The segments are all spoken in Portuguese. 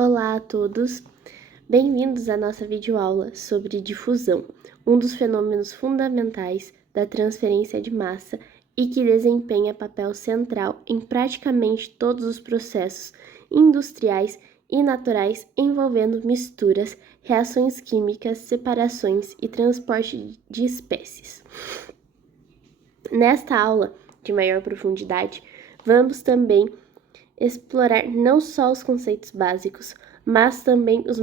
Olá a todos, bem-vindos à nossa videoaula sobre difusão, um dos fenômenos fundamentais da transferência de massa e que desempenha papel central em praticamente todos os processos industriais e naturais envolvendo misturas, reações químicas, separações e transporte de espécies. Nesta aula de maior profundidade, vamos também explorar não só os conceitos básicos, mas também os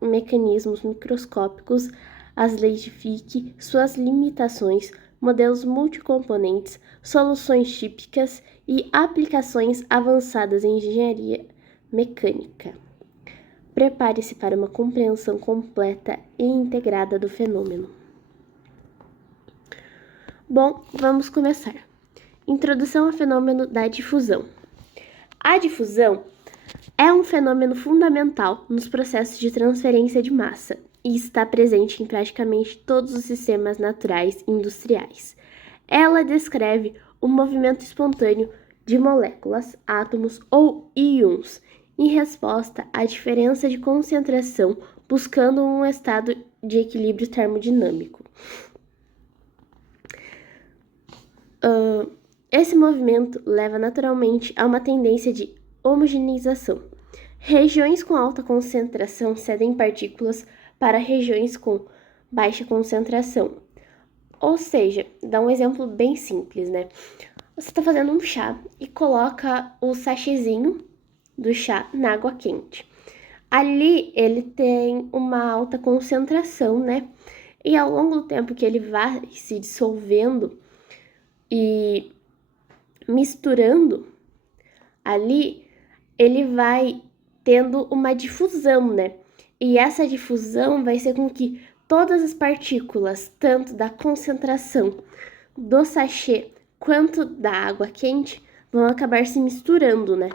mecanismos microscópicos, as leis de Fick, suas limitações, modelos multicomponentes, soluções típicas e aplicações avançadas em engenharia mecânica. Prepare-se para uma compreensão completa e integrada do fenômeno. Bom, vamos começar. Introdução ao fenômeno da difusão. A difusão é um fenômeno fundamental nos processos de transferência de massa e está presente em praticamente todos os sistemas naturais e industriais. Ela descreve o movimento espontâneo de moléculas, átomos ou íons em resposta à diferença de concentração, buscando um estado de equilíbrio termodinâmico. Esse movimento leva naturalmente a uma tendência de homogeneização. Regiões com alta concentração cedem partículas para regiões com baixa concentração. Ou seja, dá um exemplo bem simples, né? Você está fazendo um chá e coloca o sachêzinho do chá na água quente. Ali ele tem uma alta concentração, né? E ao longo do tempo que ele vai se dissolvendo e misturando ali, ele vai tendo uma difusão, né? E essa difusão vai ser com que todas as partículas, tanto da concentração do sachê quanto da água quente, vão acabar se misturando, né?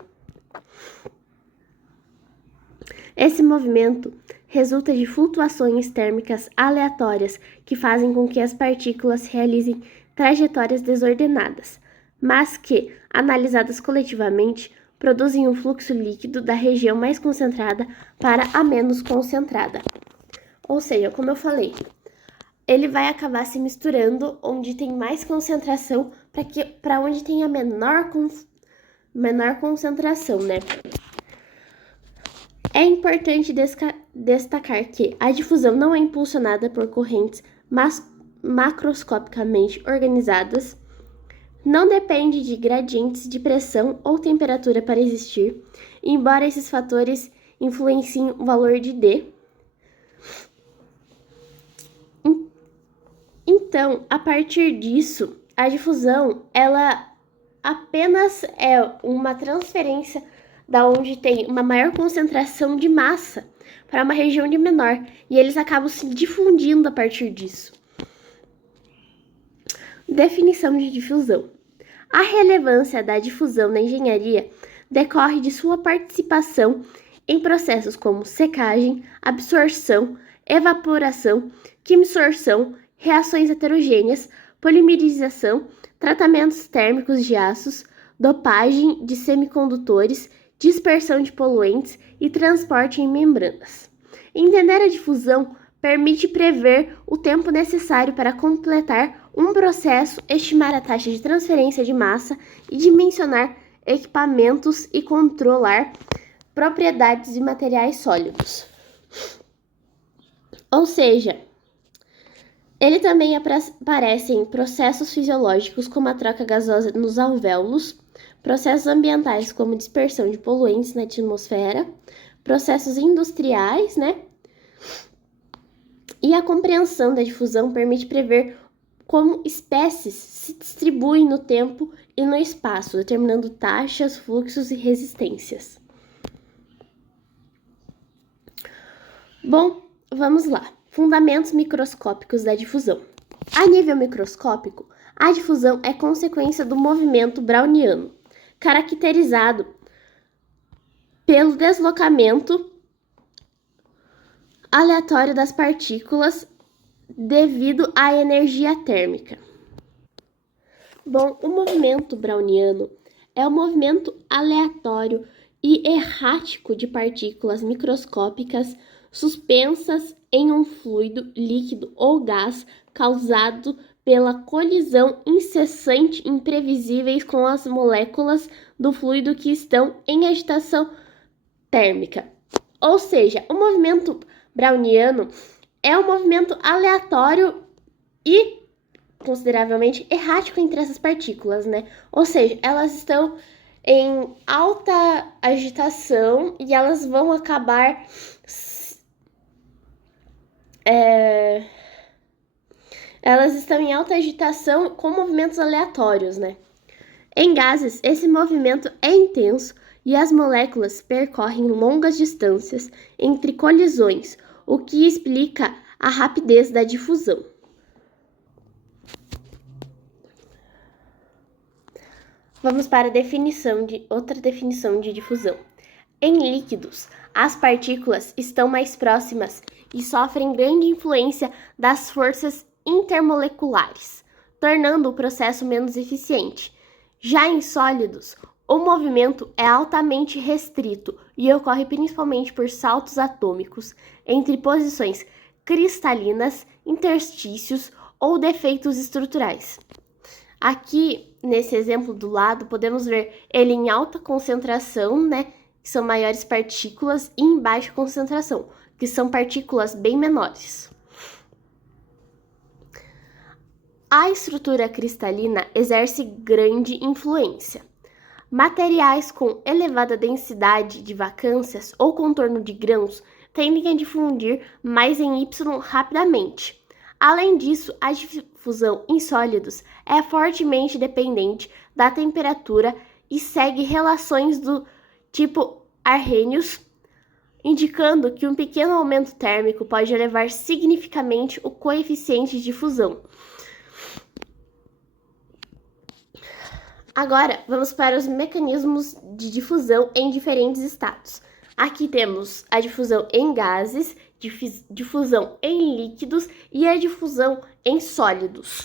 Esse movimento resulta de flutuações térmicas aleatórias que fazem com que as partículas realizem trajetórias desordenadas, mas que, analisadas coletivamente, produzem um fluxo líquido da região mais concentrada para a menos concentrada. Ou seja, como eu falei, ele vai acabar se misturando onde tem mais concentração para onde tem a menor concentração, né? É importante destacar que a difusão não é impulsionada por correntes macroscopicamente organizadas, não depende de gradientes de pressão ou temperatura para existir, embora esses fatores influenciem o valor de D. Então, a partir disso, a difusão, ela apenas é uma transferência da onde tem uma maior concentração de massa para uma região de menor, e eles acabam se difundindo a partir disso. Definição de difusão. A relevância da difusão na engenharia decorre de sua participação em processos como secagem, absorção, evaporação, quimisorção, reações heterogêneas, polimerização, tratamentos térmicos de aços, dopagem de semicondutores, dispersão de poluentes e transporte em membranas. Entender a difusão permite prever o tempo necessário para completar um processo, estimar a taxa de transferência de massa e dimensionar equipamentos e controlar propriedades de materiais sólidos. Ou seja, ele também aparece em processos fisiológicos como a troca gasosa nos alvéolos, processos ambientais como dispersão de poluentes na atmosfera, processos industriais, né? E a compreensão da difusão permite prever como espécies se distribuem no tempo e no espaço, determinando taxas, fluxos e resistências. Bom, vamos lá. Fundamentos microscópicos da difusão. A nível microscópico, a difusão é consequência do movimento browniano, caracterizado pelo deslocamento aleatório das partículas devido à energia térmica. Bom, o movimento browniano é um movimento aleatório e errático de partículas microscópicas suspensas em um fluido, líquido ou gás causado pela colisão incessante e imprevisíveis com as moléculas do fluido que estão em agitação térmica. Ou seja, o movimento browniano é um movimento aleatório e consideravelmente errático entre essas partículas, né? Ou seja, elas estão em alta agitação e elas vão acabar elas estão em alta agitação com movimentos aleatórios, né? Em gases, esse movimento é intenso e as moléculas percorrem longas distâncias entre colisões, o que explica a rapidez da difusão. Vamos para outra definição de difusão. Em líquidos, as partículas estão mais próximas e sofrem grande influência das forças intermoleculares, tornando o processo menos eficiente. Já em sólidos, o movimento é altamente restrito e ocorre principalmente por saltos atômicos entre posições cristalinas, interstícios ou defeitos estruturais. Aqui, nesse exemplo do lado, podemos ver ele em alta concentração, né, que são maiores partículas, e em baixa concentração, que são partículas bem menores. A estrutura cristalina exerce grande influência. Materiais com elevada densidade de vacâncias ou contorno de grãos tendem a difundir mais em Y rapidamente. Além disso, a difusão em sólidos é fortemente dependente da temperatura e segue relações do tipo Arrhenius, indicando que um pequeno aumento térmico pode elevar significativamente o coeficiente de difusão. Agora, vamos para os mecanismos de difusão em diferentes estados. Aqui temos a difusão em gases, difusão em líquidos e a difusão em sólidos.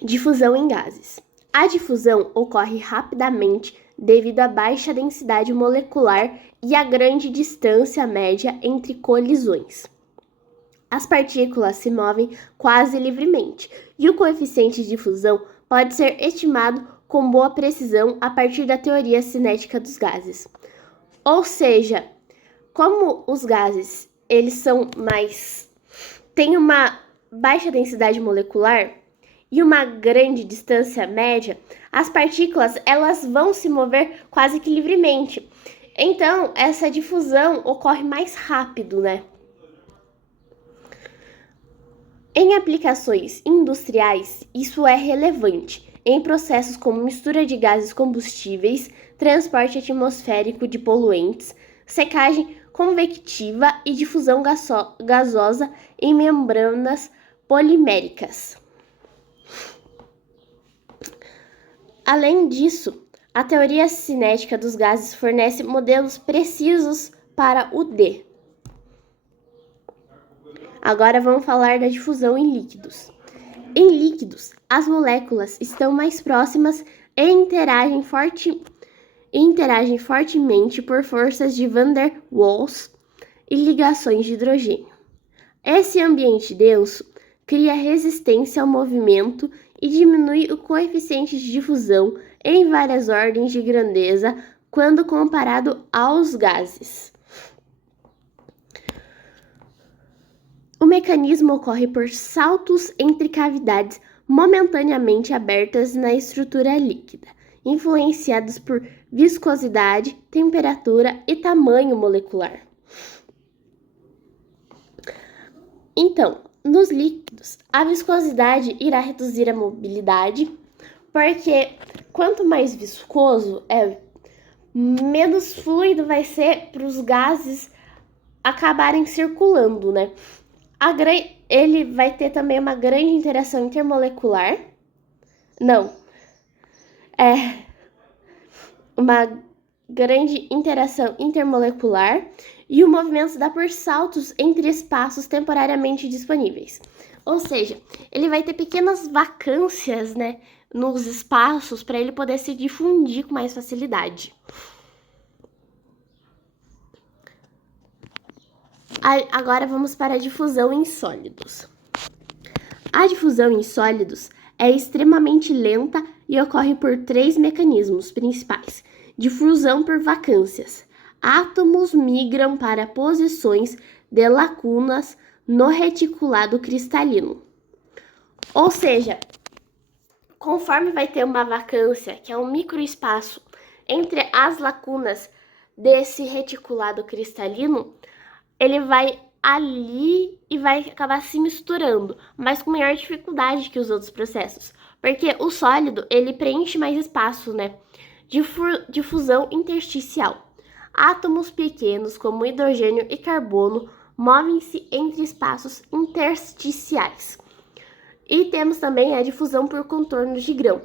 Difusão em gases. A difusão ocorre rapidamente devido à baixa densidade molecular e à grande distância média entre colisões. As partículas se movem quase livremente e o coeficiente de difusão pode ser estimado com boa precisão a partir da teoria cinética dos gases. Ou seja, como os gases têm uma baixa densidade molecular e uma grande distância média, as partículas elas vão se mover quase que livremente. Então, essa difusão ocorre mais rápido, né? Em aplicações industriais, isso é relevante em processos como mistura de gases combustíveis, transporte atmosférico de poluentes, secagem convectiva e difusão gasosa em membranas poliméricas. Além disso, a teoria cinética dos gases fornece modelos precisos para o D. Agora vamos falar da difusão em líquidos. Em líquidos, as moléculas estão mais próximas e interagem fortemente por forças de Van der Waals e ligações de hidrogênio. Esse ambiente denso cria resistência ao movimento e diminui o coeficiente de difusão em várias ordens de grandeza quando comparado aos gases. O mecanismo ocorre por saltos entre cavidades momentaneamente abertas na estrutura líquida, influenciados por viscosidade, temperatura e tamanho molecular. Então, nos líquidos, a viscosidade irá reduzir a mobilidade, porque quanto mais viscoso menos fluido vai ser para os gases acabarem circulando, né? Ele vai ter também uma grande interação intermolecular. Uma grande interação intermolecular e o movimento se dá por saltos entre espaços temporariamente disponíveis. Ou seja, ele vai ter pequenas vacâncias, né, nos espaços para ele poder se difundir com mais facilidade. Agora vamos para a difusão em sólidos. A difusão em sólidos é extremamente lenta e ocorre por 3 mecanismos principais: difusão por vacâncias. Átomos migram para posições de lacunas no reticulado cristalino. Ou seja, conforme vai ter uma vacância, que é um microespaço entre as lacunas desse reticulado cristalino, ele vai ali e vai acabar se misturando, mas com maior dificuldade que os outros processos, porque o sólido, ele preenche mais espaço, né? Difusão intersticial. Átomos pequenos, como hidrogênio e carbono, movem-se entre espaços intersticiais. E temos também a difusão por contornos de grão,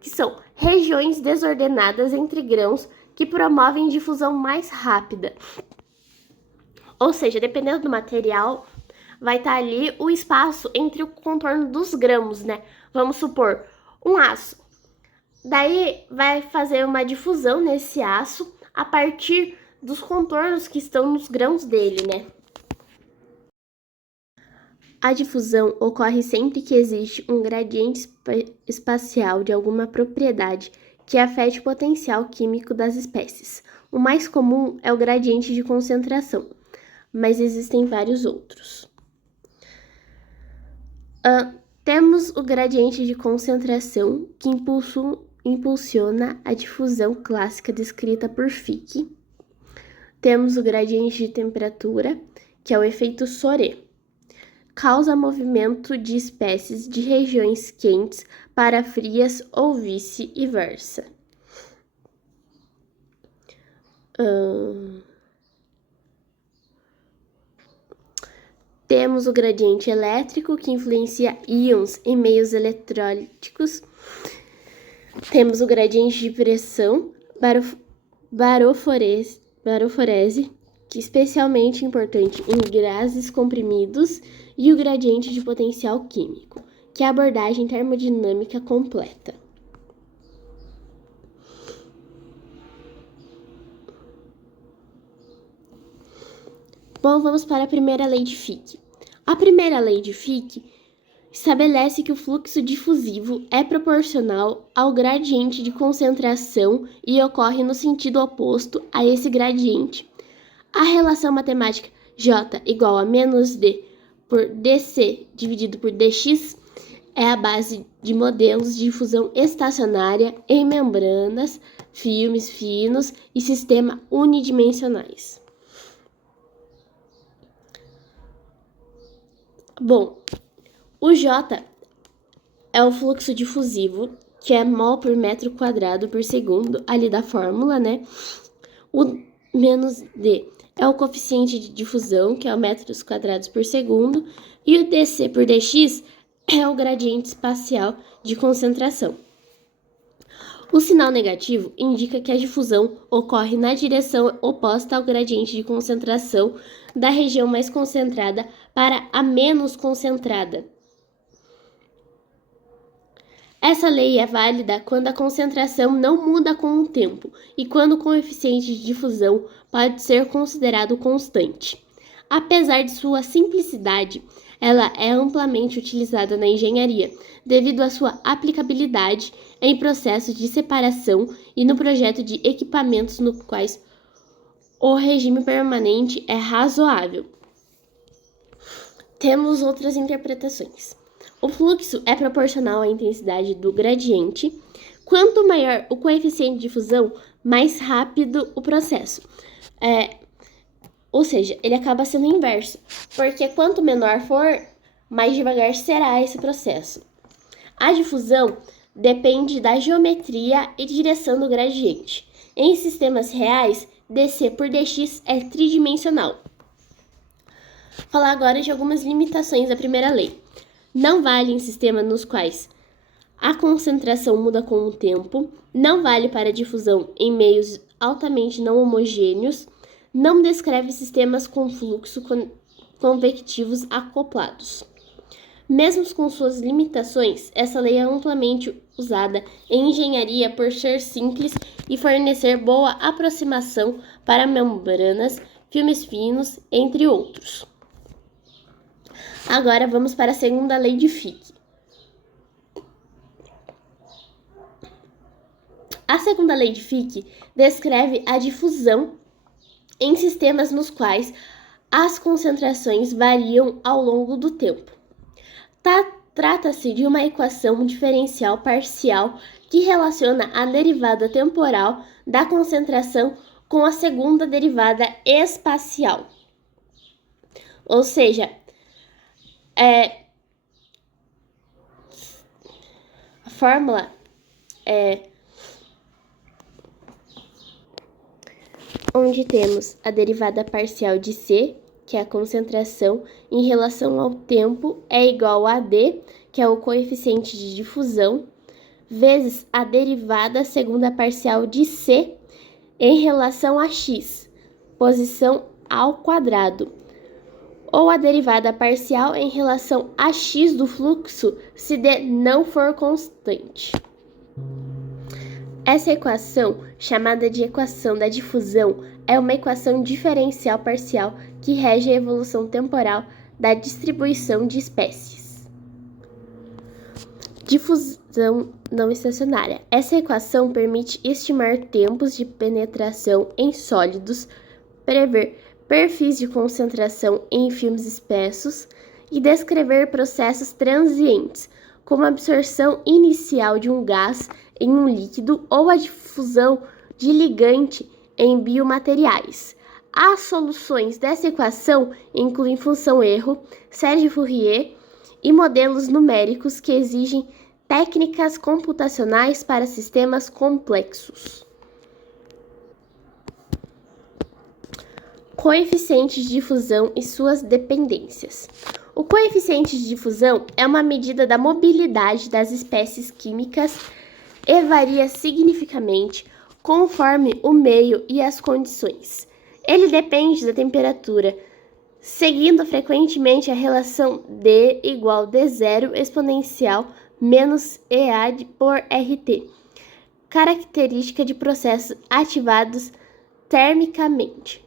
que são regiões desordenadas entre grãos que promovem difusão mais rápida. Ou seja, dependendo do material, vai estar ali o espaço entre o contorno dos grãos, né? Vamos supor, um aço. Daí vai fazer uma difusão nesse aço a partir dos contornos que estão nos grãos dele, né? A difusão ocorre sempre que existe um gradiente espacial de alguma propriedade que afete o potencial químico das espécies. O mais comum é o gradiente de concentração, mas existem vários outros. Temos o gradiente de concentração, que impulsiona a difusão clássica descrita por Fick. Temos o gradiente de temperatura, que é o efeito Soré. Causa movimento de espécies de regiões quentes para frias ou vice-versa. Temos o gradiente elétrico, que influencia íons em meios eletrólicos. Temos o gradiente de pressão, baroforese, que é especialmente importante em gases comprimidos, e o gradiente de potencial químico, que é a abordagem termodinâmica completa. Bom, vamos para a primeira lei de Fick. A primeira lei de Fick estabelece que o fluxo difusivo é proporcional ao gradiente de concentração e ocorre no sentido oposto a esse gradiente. A relação matemática J igual a menos D por dC dividido por dx é a base de modelos de difusão estacionária em membranas, filmes finos e sistemas unidimensionais. Bom, o J é o fluxo difusivo, que é mol por metro quadrado por segundo, ali da fórmula, né? O menos D é o coeficiente de difusão, que é o metros quadrados por segundo, e o dC por dx é o gradiente espacial de concentração. O sinal negativo indica que a difusão ocorre na direção oposta ao gradiente de concentração da região mais concentrada para a menos concentrada. Essa lei é válida quando a concentração não muda com o tempo e quando o coeficiente de difusão pode ser considerado constante. Apesar de sua simplicidade, ela é amplamente utilizada na engenharia, devido à sua aplicabilidade em processos de separação e no projeto de equipamentos no quais o regime permanente é razoável. Temos outras interpretações. O fluxo é proporcional à intensidade do gradiente. Quanto maior o coeficiente de difusão, mais rápido o processo. Ou seja, ele acaba sendo inverso, porque quanto menor for, mais devagar será esse processo. A difusão depende da geometria e direção do gradiente. Em sistemas reais, dC por dx é tridimensional. Vou falar agora de algumas limitações da primeira lei. Não vale em sistemas nos quais a concentração muda com o tempo, não vale para difusão em meios altamente não homogêneos, não descreve sistemas com fluxo convectivos acoplados. Mesmo com suas limitações, essa lei é amplamente usada em engenharia por ser simples e fornecer boa aproximação para membranas, filmes finos, entre outros. Agora vamos para a segunda lei de Fick. A segunda lei de Fick descreve a difusão em sistemas nos quais as concentrações variam ao longo do tempo. Trata-se de uma equação diferencial parcial que relaciona a derivada temporal da concentração com a segunda derivada espacial. Ou seja, a fórmula é onde temos a derivada parcial de C, que é a concentração, em relação ao tempo, é igual a D, que é o coeficiente de difusão, vezes a derivada segunda parcial de C em relação a X, posição ao quadrado, ou a derivada parcial em relação a X do fluxo, se D não for constante. Essa equação, chamada de equação da difusão, é uma equação diferencial parcial que rege a evolução temporal da distribuição de espécies. Difusão não estacionária. Essa equação permite estimar tempos de penetração em sólidos, prever perfis de concentração em filmes espessos e descrever processos transientes, como a absorção inicial de um gás em um líquido ou a difusão de ligante em biomateriais. As soluções dessa equação incluem função-erro, série de Fourier e modelos numéricos que exigem técnicas computacionais para sistemas complexos. Coeficiente de difusão e suas dependências. O coeficiente de difusão é uma medida da mobilidade das espécies químicas e varia significativamente conforme o meio e as condições. Ele depende da temperatura, seguindo frequentemente a relação D igual D0 exponencial menos EA por RT, característica de processos ativados termicamente.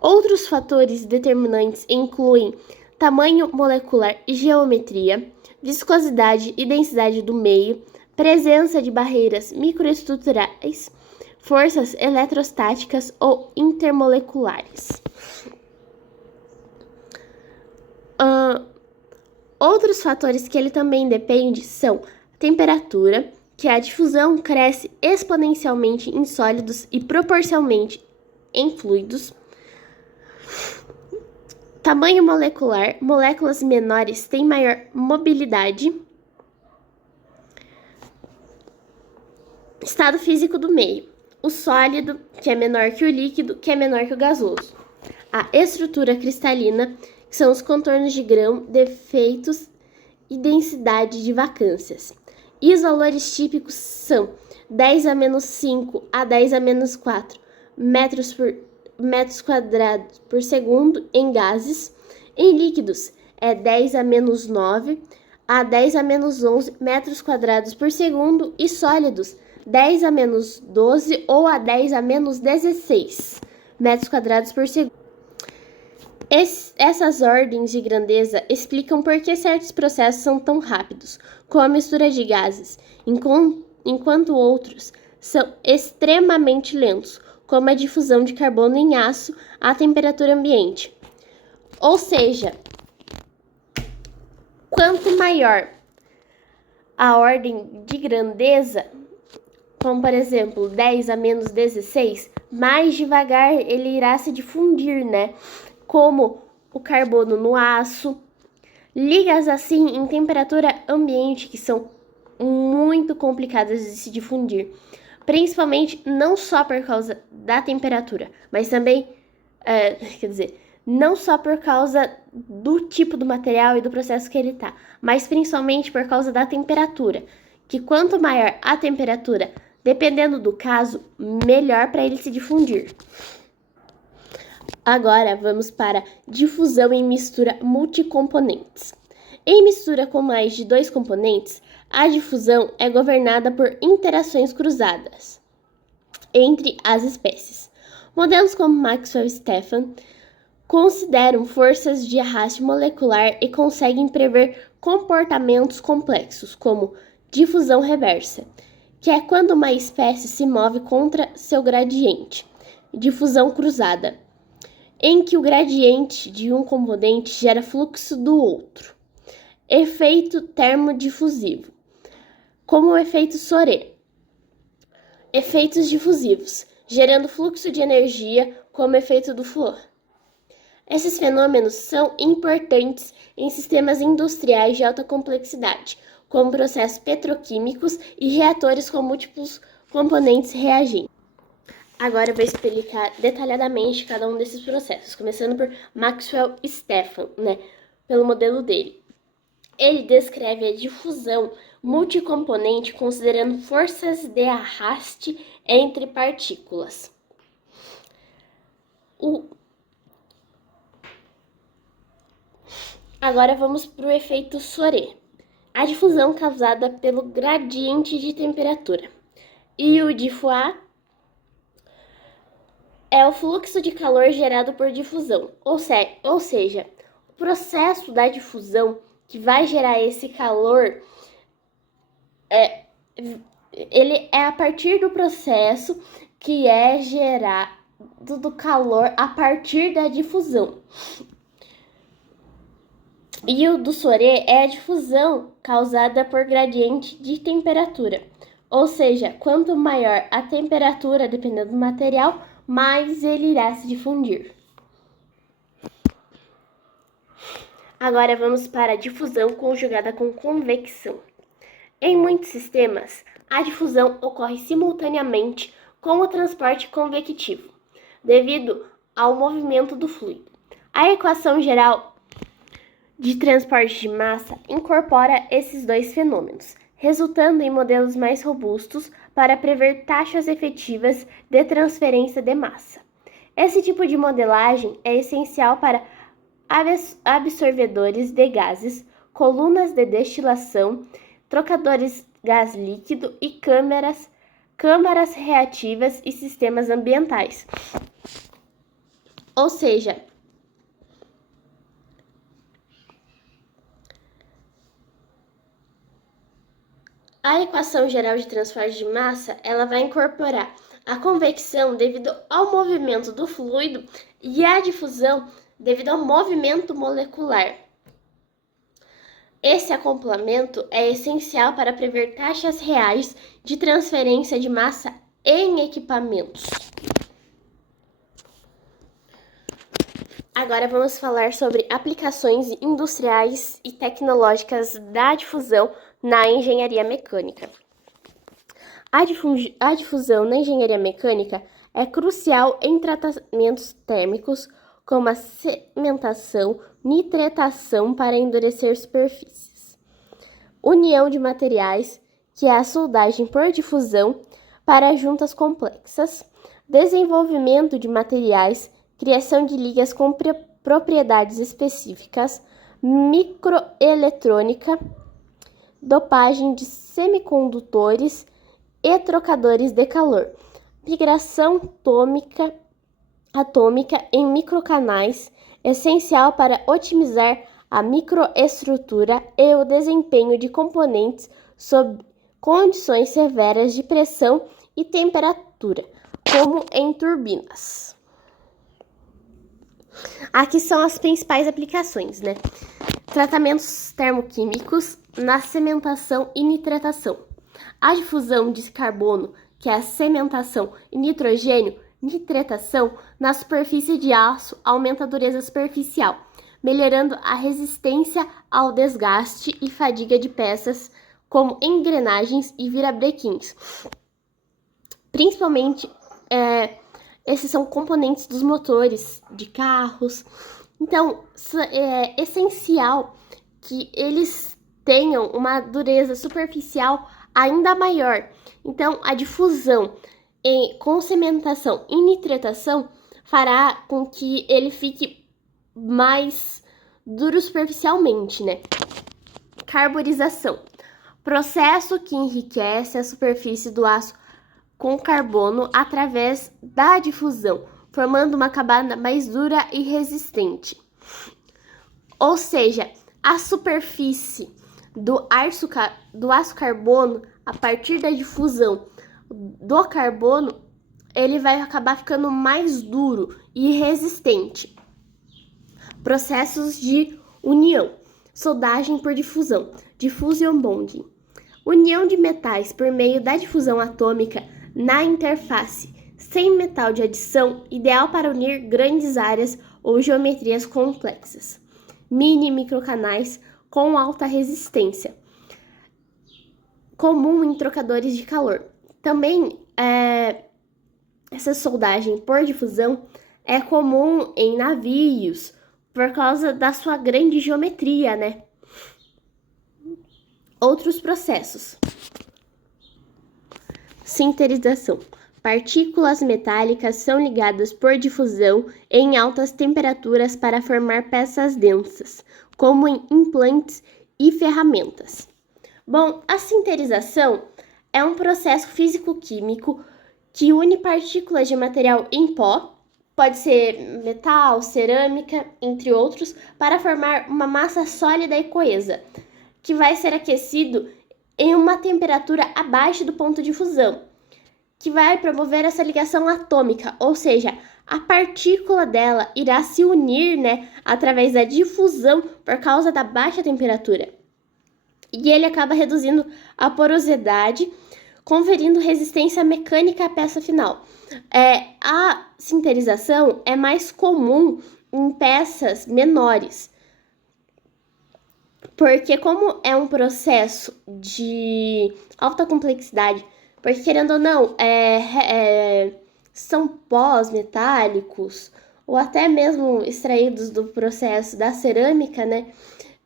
Outros fatores determinantes incluem tamanho molecular e geometria, viscosidade e densidade do meio, presença de barreiras microestruturais, forças eletrostáticas ou intermoleculares. Outros fatores que ele também depende são a temperatura, que a difusão cresce exponencialmente em sólidos e proporcionalmente em fluidos. Tamanho molecular, moléculas menores têm maior mobilidade. Estado físico do meio, o sólido, que é menor que o líquido, que é menor que o gasoso. A estrutura cristalina, que são os contornos de grão, defeitos e densidade de vacâncias. E os valores típicos são 10 a menos 5 a 10 a menos 4 metros quadrados por segundo em gases. Em líquidos, é 10 a menos 9 a 10 a menos 11 metros quadrados por segundo. E sólidos, 10 a menos 12 ou a 10 a menos 16 metros quadrados por segundo. Essas ordens de grandeza explicam por que certos processos são tão rápidos, como a mistura de gases, enquanto outros são extremamente lentos, como a difusão de carbono em aço à temperatura ambiente. Ou seja, quanto maior a ordem de grandeza, como por exemplo 10 a menos 16, mais devagar ele irá se difundir, né? Como o carbono no aço. Ligas assim em temperatura ambiente que são muito complicadas de se difundir, principalmente não só por causa da temperatura, mas também, não só por causa do tipo do material e do processo que ele está, mas principalmente por causa da temperatura, que quanto maior a temperatura, dependendo do caso, melhor para ele se difundir. Agora vamos para difusão em mistura multicomponentes. Em mistura com mais de dois componentes, a difusão é governada por interações cruzadas entre as espécies. Modelos como Maxwell-Stefan consideram forças de arraste molecular e conseguem prever comportamentos complexos, como difusão reversa, que é quando uma espécie se move contra seu gradiente. Difusão cruzada, em que o gradiente de um componente gera fluxo do outro. Efeito termodifusivo, como o efeito Soré. Efeitos difusivos, gerando fluxo de energia, como o efeito do flúor. Esses fenômenos são importantes em sistemas industriais de alta complexidade, como processos petroquímicos e reatores com múltiplos componentes reagentes. Agora eu vou explicar detalhadamente cada um desses processos, começando por Maxwell-Stefan, pelo modelo dele. Ele descreve a difusão multicomponente considerando forças de arraste entre partículas. Agora vamos para o efeito Soré, a difusão causada pelo gradiente de temperatura. E o de Fourier é o fluxo de calor gerado por difusão, ou seja, o processo da difusão que vai gerar esse calor ele é a partir do processo que é gerado do calor a partir da difusão. E o do Soré é a difusão causada por gradiente de temperatura, ou seja, quanto maior a temperatura, dependendo do material, mais ele irá se difundir. Agora vamos para a difusão conjugada com convecção. Em muitos sistemas, a difusão ocorre simultaneamente com o transporte convectivo, devido ao movimento do fluido. A equação geral de transporte de massa incorpora esses dois fenômenos, resultando em modelos mais robustos para prever taxas efetivas de transferência de massa. Esse tipo de modelagem é essencial para absorvedores de gases, colunas de destilação, trocadores gás líquido e câmaras reativas e sistemas ambientais. Ou seja, a equação geral de transporte de massa, ela vai incorporar a convecção devido ao movimento do fluido e a difusão devido ao movimento molecular. Esse acoplamento é essencial para prever taxas reais de transferência de massa em equipamentos. Agora vamos falar sobre aplicações industriais e tecnológicas da difusão na engenharia mecânica. A difusão na engenharia mecânica é crucial em tratamentos térmicos, como a cementação, nitretação para endurecer superfícies, união de materiais, que é a soldagem por difusão para juntas complexas, desenvolvimento de materiais, criação de ligas com propriedades específicas, microeletrônica, dopagem de semicondutores e trocadores de calor, migração atômica em microcanais, essencial para otimizar a microestrutura e o desempenho de componentes sob condições severas de pressão e temperatura, como em turbinas. Aqui são as principais aplicações, Tratamentos termoquímicos na cementação e nitretação. A difusão de carbono, que é a cementação, e nitretação na superfície de aço aumenta a dureza superficial, melhorando a resistência ao desgaste e fadiga de peças, como engrenagens e virabrequins. Principalmente, esses são componentes dos motores de carros. Então, é essencial que eles tenham uma dureza superficial ainda maior. Então, a difusão com cementação e nitretação fará com que ele fique mais duro superficialmente, Carburização. Processo que enriquece a superfície do aço com carbono através da difusão, formando uma camada mais dura e resistente. Ou seja, a superfície do aço carbono, a partir da difusão do carbono, ele vai acabar ficando mais duro e resistente. Processos de união. Soldagem por difusão. Diffusion bonding. União de metais por meio da difusão atômica na interface sem metal de adição, ideal para unir grandes áreas ou geometrias complexas. Mini microcanais com alta resistência. Comum em trocadores de calor. Também essa soldagem por difusão é comum em navios por causa da sua grande geometria, né? Outros processos. Sinterização. Partículas metálicas são ligadas por difusão em altas temperaturas para formar peças densas, como em implantes e ferramentas. Bom, a sinterização é um processo físico-químico que une partículas de material em pó, pode ser metal, cerâmica, entre outros, para formar uma massa sólida e coesa, que vai ser aquecido em uma temperatura abaixo do ponto de fusão, que vai promover essa ligação atômica, ou seja, a partícula dela irá se unir, através da difusão por causa da baixa temperatura. E ele acaba reduzindo a porosidade, conferindo resistência mecânica à peça final. A sinterização é mais comum em peças menores, porque como é um processo de alta complexidade, porque querendo ou não, são pós metálicos, ou até mesmo extraídos do processo da cerâmica,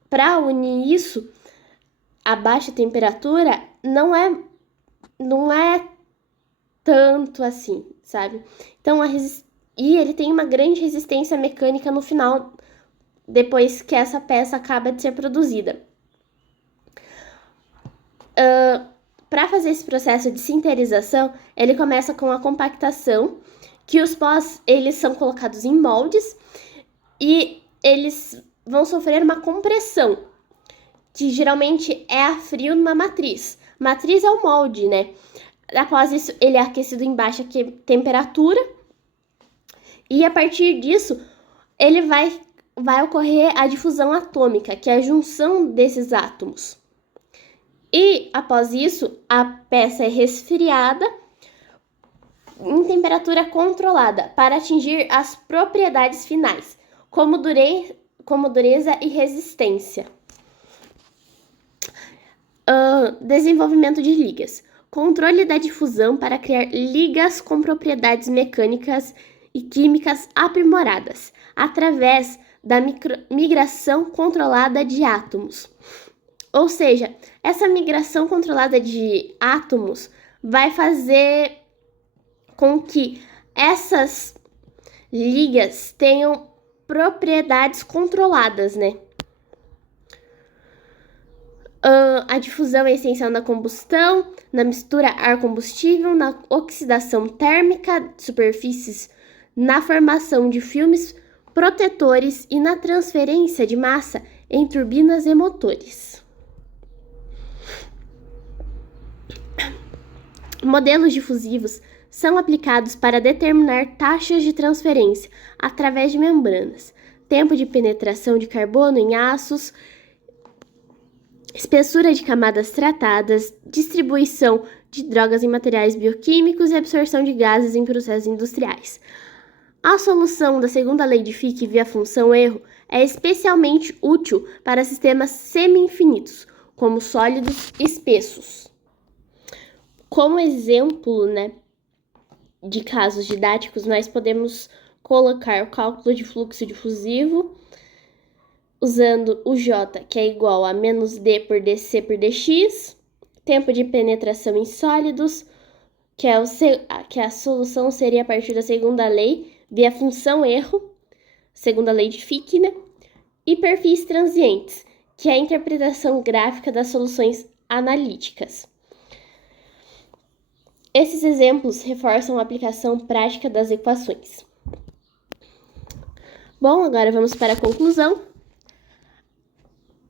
para unir isso a baixa temperatura não é tanto assim, sabe? Então, e ele tem uma grande resistência mecânica no final, depois que essa peça acaba de ser produzida. Para fazer esse processo de sinterização, ele começa com a compactação, que os pós eles são colocados em moldes e eles vão sofrer uma compressão, que geralmente é a frio numa matriz. Matriz é o molde, Após isso, ele é aquecido em baixa temperatura e a partir disso, ele vai ocorrer a difusão atômica, que é a junção desses átomos. E após isso, a peça é resfriada em temperatura controlada para atingir as propriedades finais, como dureza e resistência. Desenvolvimento de ligas. Controle da difusão para criar ligas com propriedades mecânicas e químicas aprimoradas, através da migração controlada de átomos. Ou seja, essa migração controlada de átomos vai fazer com que essas ligas tenham propriedades controladas, A difusão é essencial na combustão, na mistura ar-combustível, na oxidação térmica de superfícies, na formação de filmes protetores e na transferência de massa em turbinas e motores. Modelos difusivos são aplicados para determinar taxas de transferência através de membranas, tempo de penetração de carbono em aços, espessura de camadas tratadas, distribuição de drogas em materiais bioquímicos e absorção de gases em processos industriais. A solução da segunda lei de Fick via função erro é especialmente útil para sistemas semi-infinitos, como sólidos espessos. Como exemplo, de casos didáticos, nós podemos colocar o cálculo de fluxo difusivo usando o J, que é igual a menos D por dC por dx, tempo de penetração em sólidos, que a solução seria a partir da segunda lei, via função erro, segunda lei de Fick, e perfis transientes, que é a interpretação gráfica das soluções analíticas. Esses exemplos reforçam a aplicação prática das equações. Bom, agora vamos para a conclusão.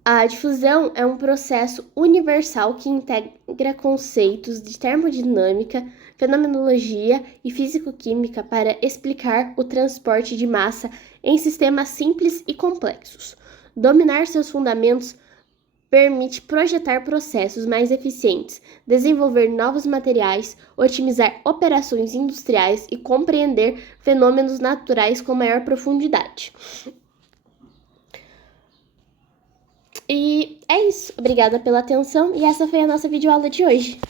A difusão é um processo universal que integra conceitos de termodinâmica, fenomenologia e físico-química para explicar o transporte de massa em sistemas simples e complexos. Dominar seus fundamentos permite projetar processos mais eficientes, desenvolver novos materiais, otimizar operações industriais e compreender fenômenos naturais com maior profundidade. E é isso. Obrigada pela atenção e essa foi a nossa videoaula de hoje.